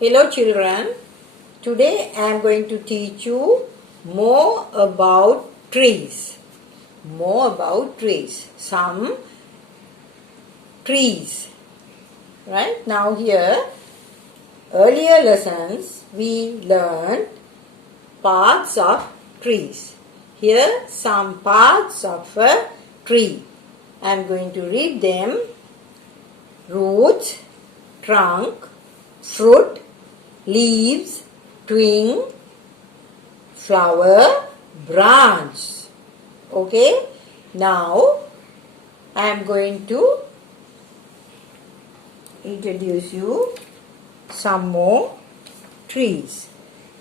Hello children, today I am going to teach you more about trees. Some trees. Right? Now here, earlier lessons we learned parts of trees. Here some parts of a tree. I am going to read them. Roots, trunk, fruit, leaves, twig, flower, branch. Okay? Now, I am going to introduce you some more trees.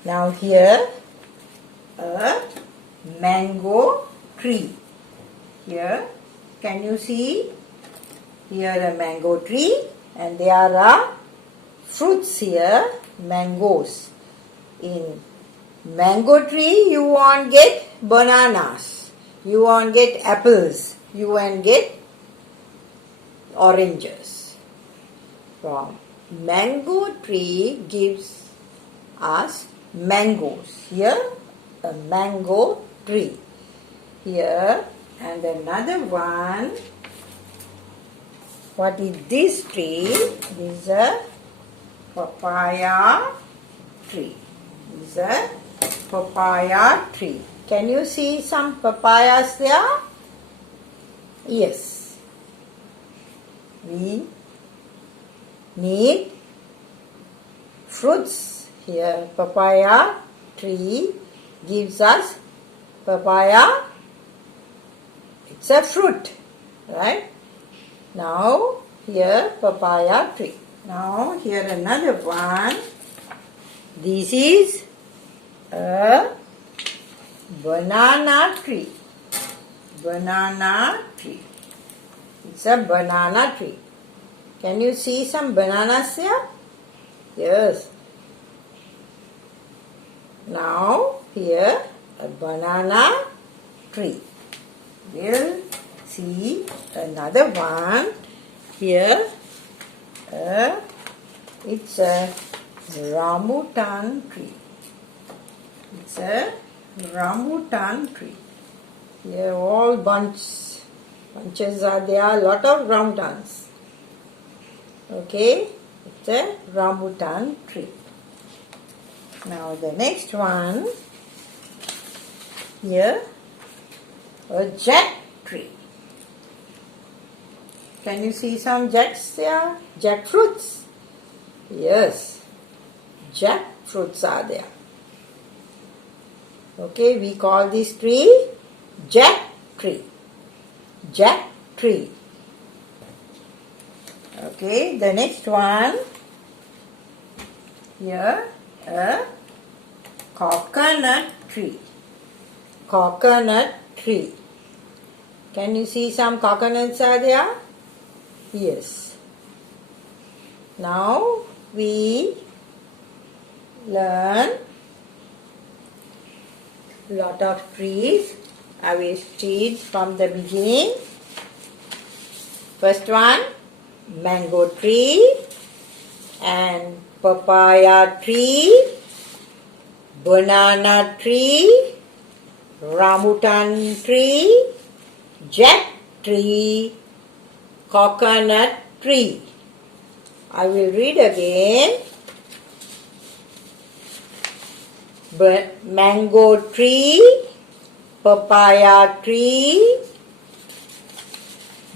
Now here, a mango tree. Here, can you see? Here a mango tree and there are fruits here, mangoes. In mango tree you won't get bananas, you won't get apples, you won't get oranges. From mango tree gives us mangoes. Here a mango tree. Here and another one. What is this tree? This is a papaya tree. This is a papaya tree. Can you see some papayas there? Yes. We need fruits here. Papaya tree gives us papaya. It's a fruit, right? Now here papaya tree. Now here another one. This is a banana tree. Banana tree. It's a banana tree. Can you see some bananas here? Yes. Now here a banana tree. We'll see another one. Here it's a rambutan tree. It's a rambutan tree. Here all bunches are there, lot of rambutans. Okay, it's a rambutan tree. Now the next one, here a jack tree. Can you see some jacks there? Jackfruits. Yes, jackfruits are there. Okay, we call this tree jack tree. Jack tree. Okay, the next one. Here, a coconut tree. Coconut tree. Can you see some coconuts are there? Yes. Now we learn lot of trees. I will read from the beginning. First one, mango tree and papaya tree, banana tree, rambutan tree, jack tree, coconut tree. I will read again. Mango tree, papaya tree,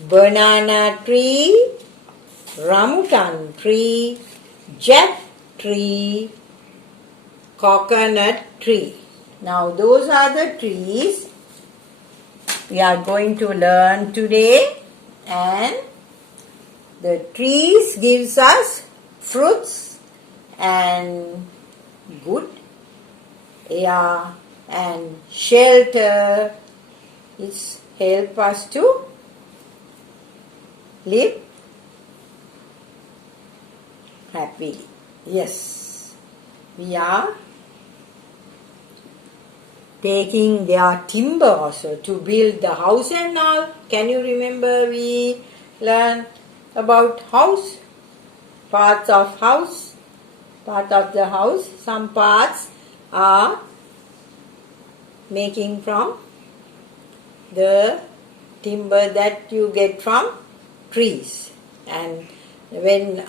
banana tree, rambutan tree, jack tree, coconut tree. Now those are the trees we are going to learn today, and the trees gives us fruits and good air and shelter. It helps us to live happily. Yes, we are taking their timber also to build the house and all. Can you remember we learned about house, parts of house, part of the house. Some parts are making from the timber that you get from trees. And when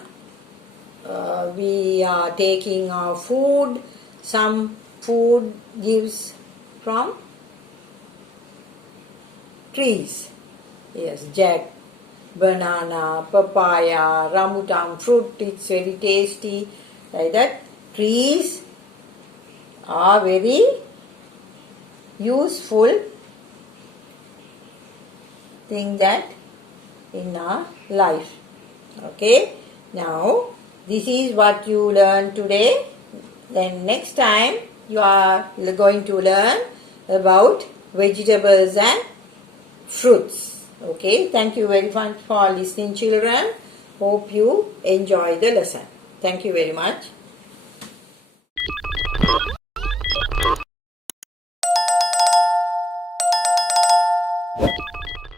we are taking our food, some food gives from trees. Yes, jack, banana, papaya, rambutan fruit, it's very tasty. Like that, trees are very useful thing that in our life. Okay, now this is what you learned today. Then next time you are going to learn about vegetables and fruits. Okay, thank you very much for listening, children. Hope you enjoy the lesson. Thank you very much.